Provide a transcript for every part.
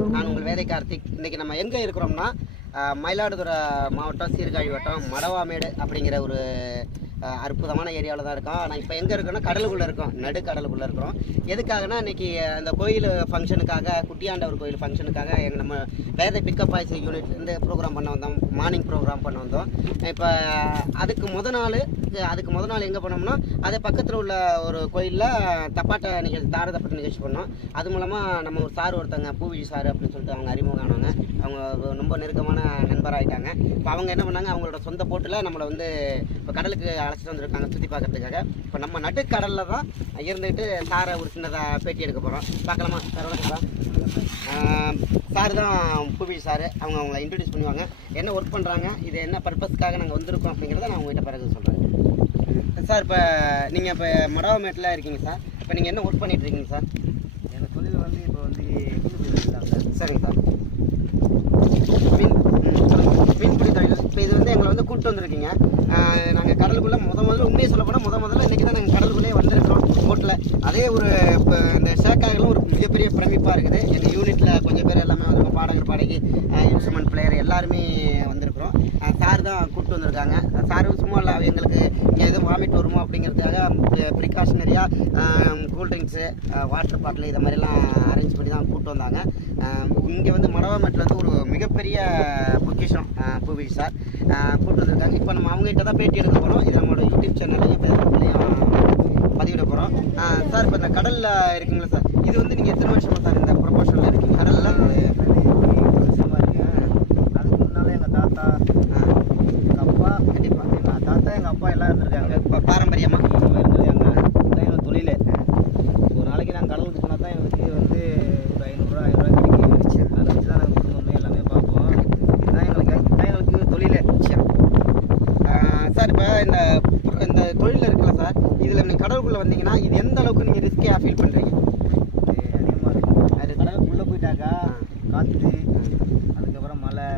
நான் உங்கள் வேதை கார்த்திக். இன்றைக்கி நம்ம எங்கே இருக்கிறோம்னா மயிலாடுதுறை மாவட்டம் சீர்காழி வட்டம் மடவாமேடு அப்படிங்கிற ஒரு அற்புதமான ஏரியாவில் தான் இருக்கோம். ஆனால் இப்போ எங்கே இருக்கோன்னா கடலுக்குள்ளே இருக்கோம், நடுக்கடலுக்குள்ளே இருக்கிறோம். எதுக்காகனா இன்றைக்கி அந்த கோயில் ஃபங்க்ஷனுக்காக, குட்டியாண்டவர் கோயில் ஃபங்க்ஷனுக்காக நம்ம வேதை பிக்கப் ஆய்ஸ் யூனிட்லேருந்து ப்ரோக்ராம் பண்ண வந்தோம், மார்னிங் ப்ரோக்ராம் பண்ண வந்தோம். இப்போ அதுக்கு முத நாள் எங்கே பண்ணோம்னா அது பக்கத்தில் உள்ள ஒரு கோயிலில் தப்பாட்ட நிகழ்ச்சி, தார தப்பாட்ட நிகழ்ச்சி பண்ணோம். அது மூலமாக நம்ம ஒரு சார் ஒருத்தங்க பூவிஜி சார் அப்படின்னு சொல்லிட்டு அவங்க அறிமுகம் ஆனாங்க. அவங்க ரொம்ப நெருக்கமான நண்பராகிட்டாங்க. இப்போ அவங்க என்ன பண்ணாங்க, அவங்களோட சொந்த போட்டில் நம்மளை வந்து இப்போ கடலுக்கு அழைச்சிட்டு வந்திருக்காங்க சுற்றி பார்க்கறதுக்காக. இப்போ நம்ம நடுக்கடலில் தான் இருந்துக்கிட்டு சாரை ஒரு சின்னதாக பேட்டி எடுக்க போகிறோம். பார்க்கலாமா சார்? வணக்கம் சார் தான் பூவிஜி சார். அவங்கள இன்ட்ரடியூஸ் பண்ணுவாங்க, என்ன ஒர்க் பண்ணுறாங்க, இது என்ன பர்பஸ்க்காக நாங்கள் வந்திருக்கோம் அப்படிங்கிறத நான் உங்கள்கிட்ட பிறகு சொல்கிறேன். சார் இப்போ நீங்கள் இப்போ மடவாமேட்டில் இருக்கீங்க சார். இப்போ நீங்கள் என்ன ஒர்க் பண்ணிகிட்டு இருக்கீங்க சார்? எனக்கு தொழில் வந்து இப்போ வந்து சார். சரிங்க சார். மீன்பிடி தொழில். இப்போ இது வந்து எங்களை வந்து கூப்பிட்டு வந்திருக்கீங்க. நாங்கள் கடலுக்குள்ளே முதல்ல உண்மையை சொல்ல போனால் முதல்ல இன்றைக்கி தான் நாங்கள் கடலுக்குள்ளே வந்திருக்கிறோம் போட்டில். அதே ஒரு இப்போ இந்த ஷேக்காகலும் ஒரு மிகப்பெரிய பிரமிப்பாக இருக்குது. எங்கள் யூனிட்டில் கொஞ்சம் பேர் எல்லாமே வந்திருக்கோம், பாடகர் பாடகி, இன்ஸ்ட்ருமெண்ட் பிளேயர் எல்லாருமே வந்திருக்கிறோம். சார் தான் கூப்பிட்டு வந்திருக்காங்க. சாரும் சும்மா இல்லை, எங்களுக்கு இங்கே எதுவும் வாமிட் வருமோ அப்படிங்கிறதுக்காக ப்ரிகாஷனரியாக கூல்ட்ரிங்க்ஸு, வாட்டர் பாட்டில் இதை மாதிரிலாம் அரேஞ்ச் பண்ணி தான் கூப்பிட்டு வந்தாங்க. இங்கே வந்து மடவாமேட்டில் வந்து ஒரு மிகப்பெரிய பொக்கிஷம் பூவிஜி சார் கூப்பிட்டு வந்திருக்காங்க. இப்போ நம்ம அவங்ககிட்ட தான் பேட்டி எடுக்க போகிறோம். இது நம்மளோட யூடியூப் சேனல்லையும் ஃபேஸ்புக்லேயும் பதிவிட போகிறோம். சார் இப்போ இந்த கடலில் இருக்குங்களா சார், இது வந்து நீங்கள் எத்தனை வருஷமாக சார் இந்த ப்ரொஃபஷனில் இருக்கீங்க? கடலில் வருஷமாக இருக்கேன். அதுக்கு முன்னால் எங்கள் தாத்தா, எங்கள் அப்பா, கண்டிப்பாக எங்கள் தாத்தா எங்கள் அப்பா எல்லாம் இருந்திருக்காங்க. இப்போ பாரம்பரியமாக இருந்திருக்காங்க. அதுதான் எங்கள் தொழில். ஒரு நாளைக்கு நாங்கள் கடலுக்கு போனால் தான் எங்களுக்கு வந்து ஒரு 500 கிடைக்கும். அதை வச்சு தான் நாங்கள் குடும்பமே எல்லாமே பார்ப்போம். இதுதான் எங்களுக்கு தொழில். சார் இப்போ இந்த தொழிலில் இருக்குல்ல சார், இதில் நீங்கள் கடலுக்குள்ளே வந்தீங்கன்னா இது எந்த அளவுக்கு நீங்கள் ரிஸ்கியாக ஃபீல் பண்ணுறீங்க? அதிகமாக இருக்கும். அது கடலுக்குள்ளே போயிட்டாக்கா காற்று, அதுக்கப்புறம் மழை,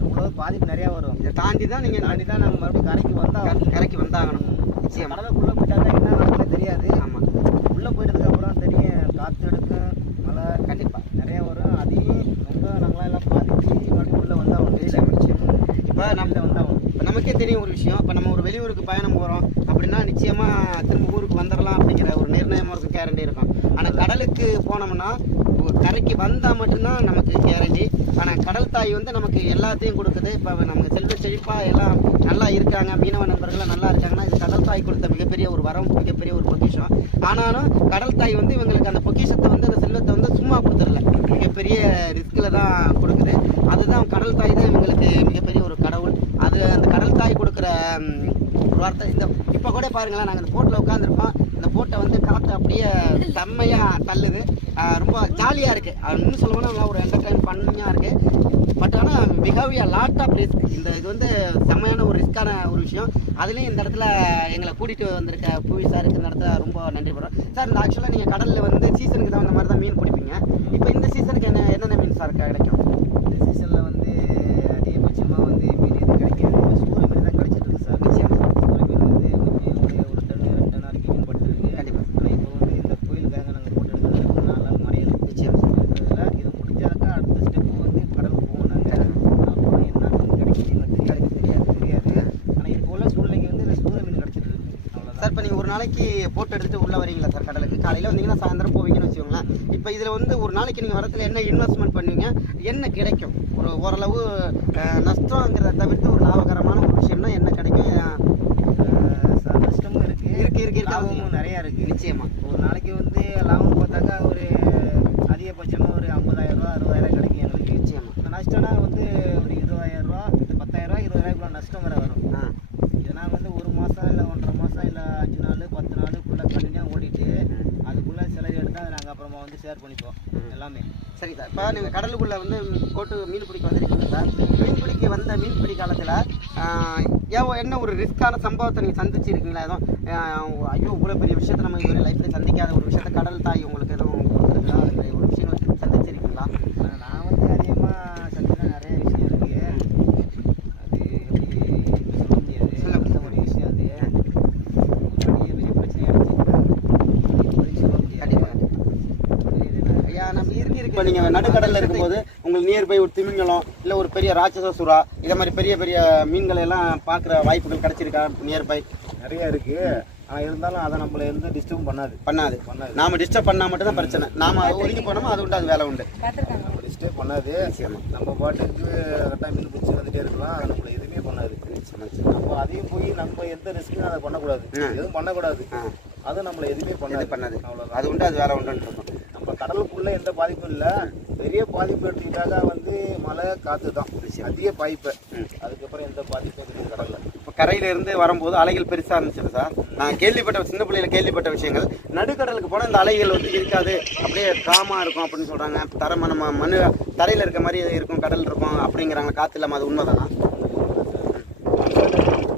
இவ்வளோ பாதிப்பு நிறையா வரும். இதை தாண்டி தான் நாங்கள் மறுபடியும் கரைக்கு வந்தாகணும். நிச்சயம் கடலுக்குள்ளே போயிட்டாக்கா என்ன நடக்குதுன்னு தெரியாது. ஆமாம், உள்ளே போயிட்டதுக்கப்புறம் தெரியும், காற்று எடுக்கும், மழை கண்டிப்பாக நிறையா வரும். அதையும் ரொம்ப நாங்களாம் எல்லாம் பாதிச்சு மறுபடியும் உள்ளே வந்தாகணும். இப்போ நமக்கே தெரியும் ஒரு விஷயம். இப்போ நம்ம ஒரு வெளியூருக்கு பயணம் போகிறோம் அப்படின்னா நிச்சயமாக திரும்ப ஊருக்கு வந்துடலாம் அப்படிங்கிற ஒரு நிர்ணயமாக இருக்கும், கேரண்டி இருக்கும். ஆனால் கடலுக்கு போனோம்னா கரைக்கு வந்தால் மட்டும்தான் நமக்கு கேரண்டி. ஆனால் கடல் தாய் வந்து நமக்கு எல்லாத்தையும் கொடுக்குது. இப்போ நமக்கு செல்வ செழிப்பாக எல்லாம் நல்லா இருக்காங்க, மீனவ நண்பர்கள்லாம் நல்லா இருக்காங்கன்னா இது கடல் தாய் கொடுத்த மிகப்பெரிய ஒரு வரம், மிகப்பெரிய ஒரு பொக்கிஷம். ஆனாலும் கடல் தாய் வந்து இவங்களுக்கு அந்த பொக்கிஷத்தை வந்து அந்த செல்வத்தை வந்து சும்மா கொடுத்துடல, மிகப்பெரிய ரிஸ்கில் தான் கொடுக்குது. அதுதான் கடல் தாய் தான் இவங்களுக்கு மிகப்பெரிய ஒரு கடவுள். அது அந்த கடல் தாய் கொடுக்குற ஒரு வார்த்தை. இந்த இப்போ கூட பாருங்களேன், நாங்கள் இந்த போட்டில் உட்காந்துருக்கோம். இந்த போட்டை வந்து காற்று அப்படியே செம்மையாக தள்ளுது. ரொம்ப ஜாலியாக இருக்குது. அது இன்னும் சொல்ல போனால் ஒரு என்டர்டைன் பண்ணியாக இருக்குது. பட் ஆனால் பிஹேவியர் லாட் ஆஃப் ரிஸ்க். இது வந்து செம்மையான ஒரு ரிஸ்க்கான ஒரு விஷயம். அதுலேயும் இந்த இடத்துல எங்களை கூட்டிகிட்டு வந்திருக்க பூவி சாருக்கு இந்த இடத்துல ரொம்ப நன்றி படுறோம். சார், இந்த ஆக்சுவலாக நீங்கள் கடலில் வந்து சீசனுக்கு தான் அந்த மாதிரி தான் மீன் பிடிப்பீங்க. இப்போ இந்த சீசனுக்கு என்னென்ன மீன் சார் கிடைக்கும்? இந்த சீசனில் வந்து அதிகபட்சமாக வந்து மீன் எது கிடைக்காது. சூரிய மீன் தான் கிடைச்சிட்டு இருக்கு சார். நிச்சயம் சூரிய மீன் வந்து ஒரு டன் 2 டன் வரைக்கும் மீன் பட்டுருக்கு. கண்டிப்பாக. ஆனால் இப்போ வந்து இந்த கோயிலுக்காக நாங்கள் போட்டு எடுத்தது 4 நாள் மறையாது. நிச்சயம் இதில் இதை முடிச்சாக்கா அடுத்த ஸ்டெப்பு வந்து கடலுக்கு போவோம் நாங்கள். அப்புறம் என்ன மீன் கிடைக்குது எங்களுக்கு தெரியாது. ஆனால் இப்போ உள்ள சூழ்நிலைக்கு வந்து இந்த சூரிய மீன் கிடைச்சிட்டு இருக்கு. அவ்வளோதான் சார். இப்போ நீங்கள் ஒரு நாளைக்கு போட்டு எடுத்துகிட்டு உள்ளே வரீங்களா சார் கடலுக்கு? காலையில் வந்தீங்கன்னா சாயந்தரம் போவீங்கன்னு வச்சுக்கோங்களேன். இப்போ இதில் வந்து ஒரு நாளைக்கு நீங்கள் வரத்துல என்ன இன்வெஸ்ட்மெண்ட் பண்ணுவீங்க, என்ன கிடைக்கும்? ஓரளவு நஷ்டங்கிறத தவிர்த்து ஒரு லாபகரமான ஒரு விஷயம்னா என்ன கிடைக்கும்? சார், நஷ்டமும் இருக்கு, லாபமும் நிறையா இருக்குது. நிச்சயமாக ஒரு நாளைக்கு வந்து லாபம் பார்த்தாக்கா ஒரு அதிகபட்சமாக ஒரு 50,000 60,000 கிடைக்கும் எங்களுக்கு. நிச்சயமாக நஷ்டம்னா வந்து ஒரு 20,000 10,000 20,000 நஷ்டம் வர வரும். இதனால் வந்து 1 மாதம் இல்லை 1.5 மாதம் இல்லை 5 நாள் 10 நாளுக்குள்ளே கண்டினியூவாக ஓடிட்டு அதுக்குள்ளே சிலர் எடுத்து அதை நாங்கள் அப்புறமா வந்து ஷேர் பண்ணிப்போம் எல்லாமே. சரி சார். இப்போ நீங்கள் கடலுக்குள்ளே வந்து போட்டு மீன் பிடிக்க வந்திருக்கீங்க சார். மீன்பிடி காலத்தில் என்ன ஒரு ரிஸ்க்கான சம்பவத்தை நீங்கள் சந்திச்சிருக்கீங்களா? எதுவும் ஐயோ இவ்வளோ பெரிய விஷயத்தை நம்ம இதுவரை லைஃப்பில் சந்திக்காத ஒரு விஷயத்தை கடல் தாய் உங்களுக்கு எதுவும் கொடுத்துருக்கா? அது மாதிரி ஒரு விஷயங்கள் சந்திச்சிருக்கீங்களா? நான் வந்து அதிகமாக சந்திச்சா நிறைய விஷயம் இருக்குது. அது எப்படி சொல்ல முடியாது. ஒரு விஷயம் அது பெரிய பிரச்சனையாக இருந்துச்சு. சொல்ல முடியாது. கண்டிப்பாக ஐயா, நம்ம இருக்கு இப்போ நீங்கள் நடுக்கடலில் இருக்கும்போது உங்களுக்கு நியர்பை ஒரு திமிங்கலம் இல்லை ஒரு பெரிய ராட்சச சுறா இதை மாதிரி பெரிய பெரிய மீன்களை எல்லாம் பார்க்குற வாய்ப்புகள் கிடைச்சிருக்கா நியர்பை? நிறைய இருக்கு. ஆனால் இருந்தாலும் அதை நம்மளை எந்த டிஸ்டர்பும் பண்ணாது. நாம டிஸ்டர்ப் பண்ணால் மட்டும்தான் பிரச்சனை. நாம ஒதுங்கி போனோமா அது உண்டு, அது வேலை உண்டு. நம்ம டிஸ்டர்ப் பண்ணாது. நம்ம பாட்டுக்கு கரெக்டாக மீன் பிடிச்சி வந்துட்டே இருக்கலாம். அது நம்மளை எதுவுமே பண்ணாது. நம்ம அதையும் போய் நம்ம எந்த ரிஸ்க்கும் அதை பண்ணக்கூடாது, எதுவும் பண்ணக்கூடாது. அது நம்மளை எதுவுமே பண்ணாது. அவ்வளோதான், அது உண்டு, அது வேலை உண்டுன்னு இருக்கும். நம்ம கடலுக்குள்ள எந்த பாதிப்பும் இல்லை. பெரிய பாதிப்பு எடுத்துக்கிட்டாக்கா வந்து மழை காற்று தான் அதிக பாதிப்பு. அதுக்கப்புறம் எந்த பாதிப்பும் இருக்குது கடலில். இப்போ கரையில இருந்து வரும்போது அலைகள் பெருசாக இருந்துச்சு சார். நான் கேள்விப்பட்ட சின்ன பிள்ளையில கேள்விப்பட்ட விஷயங்கள், நடுக்கடலுக்கு போனால் இந்த அலைகள் வந்து இருக்காது, அப்படியே காமாக இருக்கும் அப்படின்னு சொல்கிறாங்க. தரமாக நம்ம மண் தரையில் இருக்க மாதிரி இருக்கும், கடல் இருக்கும் அப்படிங்கிறாங்க. காற்று இல்லாமல் அது உண்மைதானா?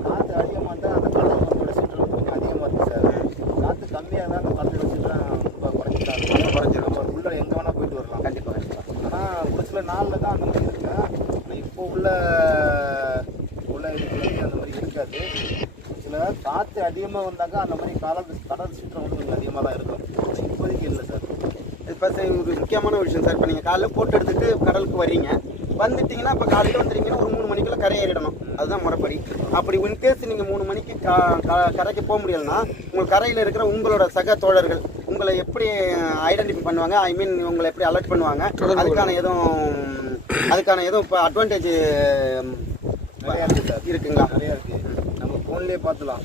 காற்று அதிகமாக இருந்தால் அந்த கடல் மண்ணோட சீற்றல் கொஞ்சம் அதிகமாக இருக்குது சார். காற்று கம்மியாக இருந்தால் அந்த கடலோட சீற்றம் ரொம்ப குறைஞ்சிடும். நம்ம உள்ள எங்கே வேணால் போயிட்டு வரலாம். கண்டிப்பாக. ஆனால் ஒரு சில நாளில் தான் அந்த மாதிரி இருக்கு. ஆனால் இப்போ உள்ள இதுக்கு அந்த மாதிரி இருக்காது. சில காற்று அதிகமாக வந்தாக்கா அந்த மாதிரி கடல் சீற்றம் வந்து கொஞ்சம் அதிகமாக தான் இருக்கும். இப்போதைக்கு இல்லை சார். இப்போ ஒரு முக்கியமான விஷயம் சார். இப்போ நீங்கள் காலையில் போட்டு எடுத்துகிட்டு கடலுக்கு வர்றீங்க, வந்துட்டிங்கன்னா இப்போ காலையில் வந்துட்டீங்கன்னா ஒரு 3 மணிக்குள்ள கரை ஏறிடணும். அதுதான் முறைப்படி. அப்படி இன்கேஸ் நீங்கள் 3 மணிக்கு கரைக்கு போக முடியலன்னா உங்கள் கரையில் இருக்கிற உங்களோட சக தோழர்கள் உங்களை எப்படி ஐடென்டிஃபை பண்ணுவாங்க? ஐ மீன் உங்களை எப்படி அலர்ட் பண்ணுவாங்க? அதுக்கான எதுவும் இப்போ அட்வான்டேஜ் நிறையா இருக்குது சார். இருக்குங்களா? நிறையா இருக்குது. நம்ம ஃபோன்லேயே பார்த்துலாம்.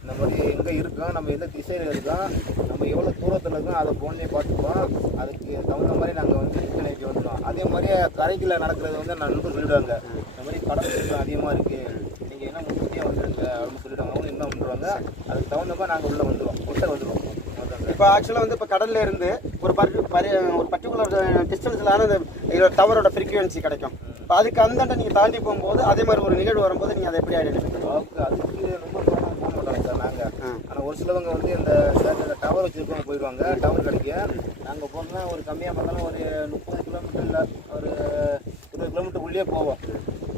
இந்த மாதிரி எங்கே இருக்கோம், நம்ம எந்த திசையில் இருக்கோம், நம்ம எவ்வளோ தூரத்தில் இருக்கோம், அதை ஃபோன்லேயே பார்த்துப்போம். அதுக்கு தகுந்த மாதிரி நாங்கள் வந்து கனெக்ட் வந்துடுவோம். அதே மாதிரியே கரைக்குள்ள நடக்கிறது வந்து நண்பர் சொல்லிவிடுவாங்க, இந்த மாதிரி கடல் சீற்றம் அதிகமாக இருக்குது, நீங்கள் என்ன முன்கூட்டியே வந்துடுங்க அப்படின்னு சொல்லிவிடுவாங்க. அவங்க என்ன பண்ணுவாங்க, அதுக்கு தகுந்த மாதிரி நாங்கள் உள்ளே வந்துடுவோம். இப்போ ஆக்சுவலாக வந்து இப்போ கடல்ல இருந்து ஒரு பர்டிகுலர் டிஸ்டன்ஸில் இதோட டவரோட ஃப்ரீக்வன்சி கிடைக்கும். இப்போ அதுக்கு அந்தாண்ட நீங்கள் தாண்டி போகும்போது அதே மாதிரி ஒரு நிகழ்வு வரும்போது நீங்கள் அதை எப்படி ஐடென்டிஃபை பண்ணுவீங்க? அதுக்கு ரொம்ப தூரம் போக மாட்டோம் சார் நாங்கள். ஆனால் ஒரு சிலவங்க வந்து இந்த டவர் வச்சுருக்கவங்க போயிடுவாங்க. டவர் கிடைக்க நாங்கள் போகிறோம்னா ஒரு கம்மியாக பார்த்தாலும் ஒரு 30 கிலோமீட்டர் இல்லை ஒரு 20 கிலோமீட்டர் உள்ளே போவோம்.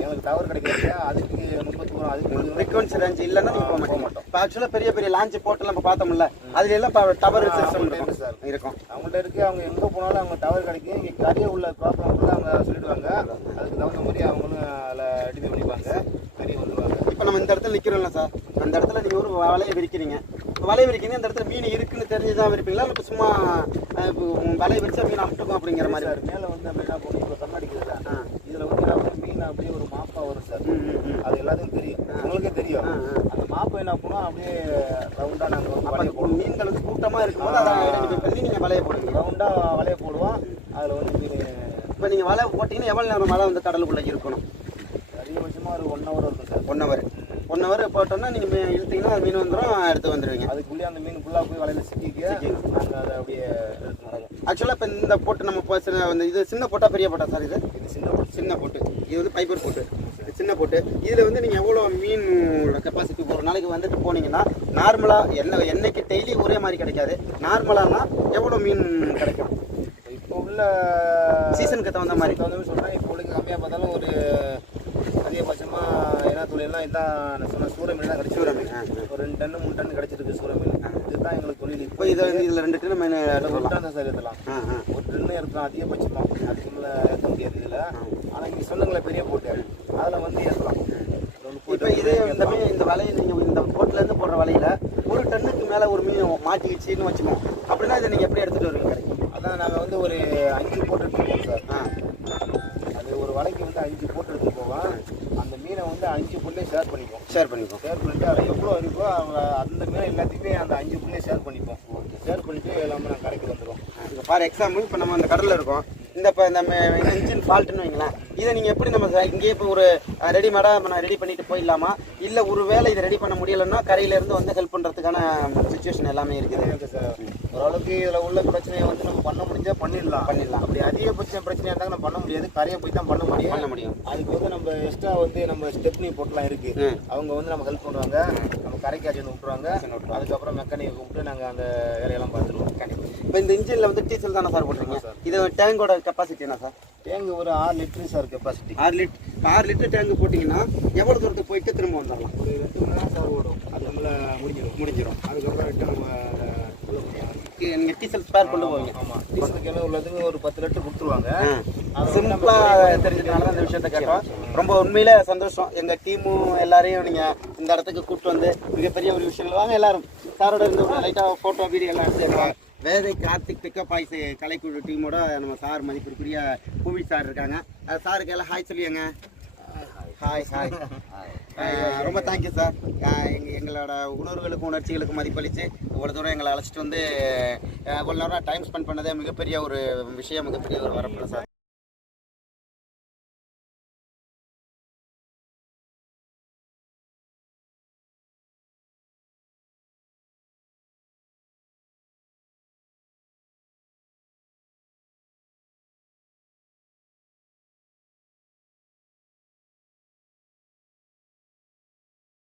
எங்களுக்கு டவர் கிடைக்கிறது அதுக்கு ரொம்ப தூரம். அதுக்கு ஃப்ரீக்வன்சி ரேஞ்ச் இல்லைன்னா நீங்கள் போக மாட்டோம். இப்போ ஆக்சுவலாக பெரிய பெரிய லான்ச் போட்டெல்லாம் நம்ம பார்த்தோம்ல, அதுல எல்லாம் டவர் சிஸ்டம் சார் இருக்கும். அவங்கள்ட்ட இருக்கு. அவங்க எங்கே போனாலும் அவங்க டவர் கிடைக்கும். இங்கே கரையை உள்ள ப்ராப்ளம் கூட அவங்க சொல்லிடுவாங்க. அதுக்கு தகுந்த மாதிரி அவங்களும் அதில் ஐடென்டிஃபை பண்ணிப்பாங்க, கரையை வந்துடுவாங்க. இப்போ நம்ம இந்த இடத்துல நிற்கிறோம்ல சார், அந்த இடத்துல நீங்கள் ஒரு வலையை விரிக்கிறீங்க. வலையை விரிக்கிறீங்க, அந்த இடத்துல மீன் இருக்குன்னு தெரிஞ்சுதான் விரிப்பீங்களா? இல்லை இப்போ சும்மா வலையை விரிச்சா மீன் அமுட்டுக்கும் அப்படிங்கிற மாதிரி? சார் மேலே வந்து நம்ம என்ன பண்ணுவோம், இப்போ கண்ணாடிக்கிறதா இதில் வந்து மீன் அப்படியே ஒரு மாப்பா வரும் சார். அது எல்லாத்துக்கும் தெரியும், உங்களுக்கே தெரியும். அந்த மாப்பை என்ன பண்ணுவோம், அப்படியே ரவுண்டாக நாங்கள் வந்து வலையை போடுவோம். மீன்கள் வந்து கூட்டமாக இருக்கும்போது அதை ஐடென்டிஃபை பண்ணி நீங்கள் வலையை போடுவீங்க. ரவுண்டாக வலையை போடுவோம். அதில் வந்து மீன் இப்போ நீங்கள் வலை போட்டிங்கன்னா எவ்வளோ நேரம் வலை வந்து கடலுக்குள்ளே இருக்கணும்? அதிகபட்சமாக ஒரு 1 ஹவர் இருக்கும் சார். 1 ஹவர் போட்டோம்னா நீங்கள் இழுத்தீங்கன்னா அது மீன் வந்துடும், எடுத்து வந்துடுவீங்க. அதுக்குள்ளேயே அந்த மீன் ஃபுல்லாக போய் வலையில் சிக்கிக்க நாங்கள் அதை அப்படியே ஆக்சுவலாக இப்போ இந்த போட்டு நம்ம இது சின்ன போட்டா பெரிய போட்டா சார்? இது சின்ன போட்டு. இது வந்து ஃபைபர் போட்டு, சின்ன போட்டு. இதில் வந்து நீங்கள் எவ்வளோ மீனோட கெப்பாசிட்டி ஒரு நாளைக்கு வந்துட்டு போனீங்கன்னா நார்மலாக என்னைக்கு டெய்லி ஒரே மாதிரி கிடைக்காது. நார்மலானா எவ்வளோ மீன் கிடைக்கும்? இப்போ உள்ள சீசனுக்கு தகுந்த மாதிரி சொல்கிறேன். இப்போ உள்ள கம்மியாக பார்த்தாலும் ஒரு அதிகபட்சமாக என்ன தொழில்னா இதான் சொன்ன சூற மீன் தான் கிடைச்சி. ஒரு 2 டன் 3 டன் கிடைச்சிருக்கு சூற மீன். இதுதான் எங்களுக்கு தொழில். இப்போ இதில் 2 டன் மீன் தான் சார் இதெல்லாம். ஒரு டன்னு இருக்கும் அதிகபட்சமாக. அதுக்கு மேலே ஏற்ற முடியாது இதில். ஆனால் நீங்கள் சொன்னங்களே பெரிய போட்டு, அதில் வந்து ஏற்றலாம். இப்போ இது இந்த வலையை நீங்கள் இந்த போட்டிலேருந்து போடுற வலையில் 1 டன்னுக்கு மேலே ஒரு மீன் மாட்டிக்கிச்சின்னு வச்சுக்கோம். அப்படின்னா இதை நீங்கள் எப்படி எடுத்துகிட்டு வருவீங்க கிடைக்கும்? அதான் நாங்கள் வந்து ஒரு 5 போட்டு எடுத்துகிட்டு போவோம் சார். அது ஒரு வலைக்கு வந்து 5 போட்டு எடுத்துகிட்டு போவோம். அந்த மீனை வந்து 5 புள்ளையே ஷேர் பண்ணிட்டு அதில் எவ்வளோ இருக்கோ அந்த மீனை எல்லாத்தையுமே அந்த 5 புள்ளையே ஷேர் பண்ணிப்போம். ஷேர் பண்ணிவிட்டு எல்லாமே நாங்கள் கடைக்கு வந்துடுவோம். இப்போ ஃபார் எக்ஸாம்பிள் இப்போ நம்ம அந்த கடலில் இருக்கோம், இந்த இன்ஜின் ஃபால்ட்டுன்னு வைங்களேன். இதை நீங்கள் எப்படி நம்ம இங்கேயே இப்போ ஒரு ரெடிமேடாக நம்ம ரெடி பண்ணிட்டு போயிடலாமா? இல்லை ஒரு வேளை இதை ரெடி பண்ண முடியலைன்னா கரையிலேருந்து வந்து ஹெல்ப் பண்ணுறதுக்கான சுச்சுவேஷன் எல்லாமே இருக்குது சார். ஓரளவுக்கு இதில் உள்ள பிரச்சனையை வந்து நம்ம பண்ண முடிஞ்சால் பண்ணிடலாம். அப்படி அதிகபட்ச பிரச்சனையாக இருந்தால் நம்ம பண்ண முடியாது, கரையை போய் தான் பண்ண முடியும். அதுக்கு வந்து நம்ம எக்ஸ்ட்ரா வந்து நம்ம ஸ்டெப்னி போட்டெலாம் இருக்குது. அவங்க வந்து நம்ம ஹெல்ப் பண்ணுவாங்க. நம்ம கரைக்காட்சி வந்து விட்டுருவாங்க. அதுக்கப்புறம் மெக்கானிக் கூப்பிட்டு நாங்கள் அந்த வேலையெல்லாம் பார்த்துருவோம். இப்போ இந்த இன்ஜினில் வந்து டீசல் தானே சார் போட்டுருங்க சார்? இது டேங்கோட கெப்பாசிட்டி என்ன சார்? டேங்கு ஒரு 6 litre sir capacity. 6 litre tank போட்டிங்கன்னா எவ்வளோ தூரத்துக்கு போயிட்டு திரும்ப வந்துடலாம்? ஒரு 2 மணி நேரம் சார் ஓடும். அது நம்மள முடிஞ்சிடும். அதுக்கப்புறம் நம்ம நீங்கள் டீசல் ஸ்பேர் கொண்டு போவீங்க. ஆமாம், டீசலுக்கு உள்ளதுக்கு ஒரு 10 லிட்டர் கொடுத்துருவாங்க. சிம்பிளாக தெரிஞ்சதுனால தான் இந்த விஷயத்த கேட்டோம். ரொம்ப உண்மையில சந்தோஷம். எங்கள் டீமும் எல்லாரையும் நீங்கள் இந்த இடத்துக்கு கூப்பிட்டு வந்து மிகப்பெரிய ஒரு விஷயங்கள் வாங்க எல்லாரும் சாரோட இருந்து லைட்டாக ஃபோட்டோ வீடியோ எல்லாம் எடுத்து வேதை கார்த்திக் பிக்கப் ஆயிஸ் கலைக்குழு டீமோட நம்ம சார் மதிப்பிற்குரிய பூவி சார் இருக்காங்க. சாருக்கு எல்லாம் ஹாய் சொல்லியாங்க. Hi hi. ரொம்ப தேங்க்யூ சார். எங்களோட உணர்வுகளுக்கும் உணர்ச்சிகளுக்கும் மதிப்பளித்து இவ்வளோ தூரம் எங்களை அழைச்சிட்டு வந்து இவ்வளோ நேரம் டைம் ஸ்பெண்ட் பண்ணதே மிகப்பெரிய ஒரு விஷயம், மிகப்பெரிய ஒரு வரப்பு சார்.